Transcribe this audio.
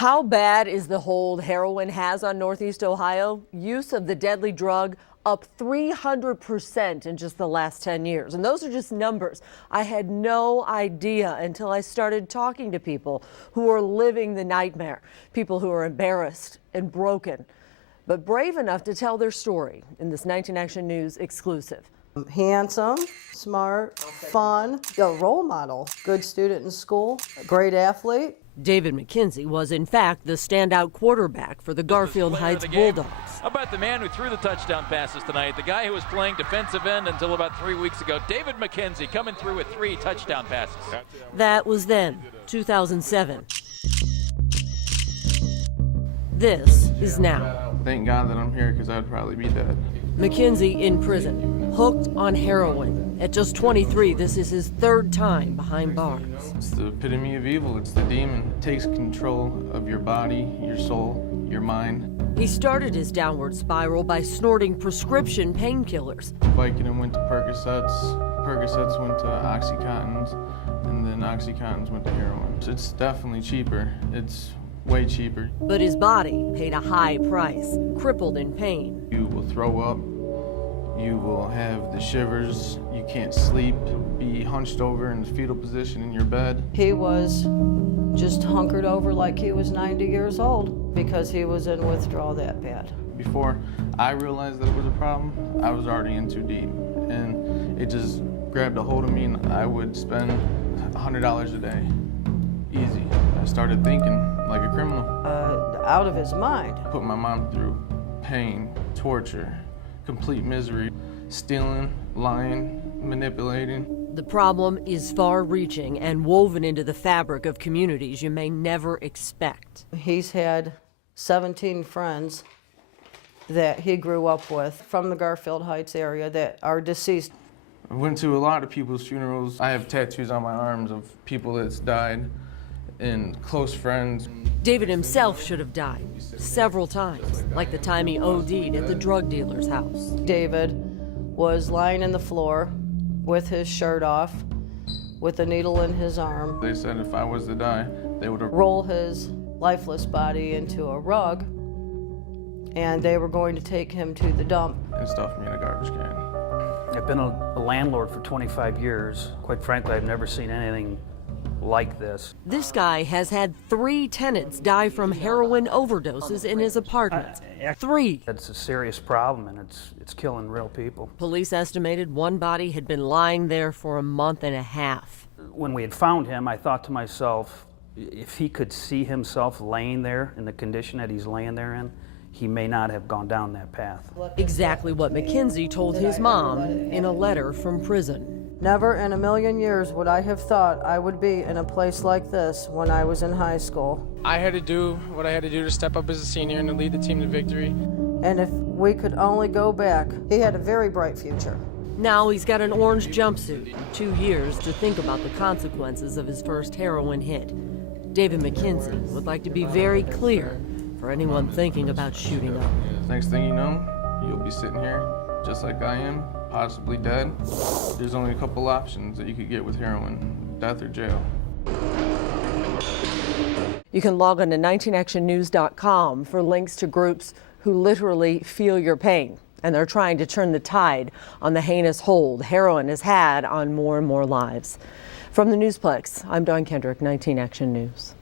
How bad is the hold heroin has on Northeast Ohio? Use of the deadly drug up 300% in just the last 10 years. And those are just numbers. I had no idea until I started talking to people who are living the nightmare, people who are embarrassed and broken, but brave enough to tell their story in this 19 Action News exclusive. Handsome, smart, fun, a role model, good student in school, a great athlete. David McKenzie was, in fact, the standout quarterback for the Garfield Heights Bulldogs. How about the man who threw the touchdown passes tonight, the guy who was playing defensive end until about 3 weeks ago, David McKenzie, coming through with 3 touchdown passes. That was then, 2007. This is now. Thank God that I'm here because I'd probably be dead. McKenzie in prison, hooked on heroin. At just 23, this is his third time behind bars. It's the epitome of evil. It's the demon. It takes control of your body, your soul, your mind. He started his downward spiral by snorting prescription painkillers. Vicodin went to Percocets, Percocets went to Oxycontins, and then Oxycontins went to heroin. It's definitely cheaper. It's way cheaper. But his body paid a high price, crippled in pain. You will throw up. You will have the shivers. You can't sleep. Be hunched over in the fetal position in your bed. He was just hunkered over like he was 90 years old because he was in withdrawal that bad. Before I realized that it was a problem, I was already in too deep. And it just grabbed a hold of me, and I would spend $100 a day. Easy. I started thinking like a criminal. Out of his mind. Put my mom through pain, torture, complete misery, stealing, lying, manipulating. The problem is far-reaching and woven into the fabric of communities you may never expect. He's had 17 friends that he grew up with from the Garfield Heights area that are deceased. I went to a lot of people's funerals. I have tattoos on my arms of people that's died and close friends. David himself should have died several times, like the time he OD'd at the drug dealer's house. David was lying in the floor with his shirt off, with a needle in his arm. They said if I was to die, they would roll his lifeless body into a rug, and they were going to take him to the dump and stuff me in a garbage can. I've been a landlord for 25 years. Quite frankly, I've never seen anything like this. This guy has had 3 tenants die from heroin overdoses in his apartment. 3. It's a serious problem, and it's killing real people. Police estimated one body had been lying there for a month and a half. When we had found him, I thought to myself, if he could see himself laying there in the condition that he's laying there in, he may not have gone down that path. Exactly what McKenzie told his mom in a letter from prison. Never in a million years would I have thought I would be in a place like this when I was in high school. I had to do what I had to do to step up as a senior and to lead the team to victory. And if we could only go back, he had a very bright future. Now he's got an orange jumpsuit, 2 years to think about the consequences of his first heroin hit. David McKenzie would like to be very clear for anyone thinking about shooting up. Next thing you know, you'll be sitting here just like I am, possibly dead. There's only a couple options that you could get with heroin: death or jail. You can log on to 19actionnews.com for links to groups who literally feel your pain, and they're trying to turn the tide on the heinous hold heroin has had on more and more lives. From the Newsplex, I'm Dawn Kendrick, 19 Action News.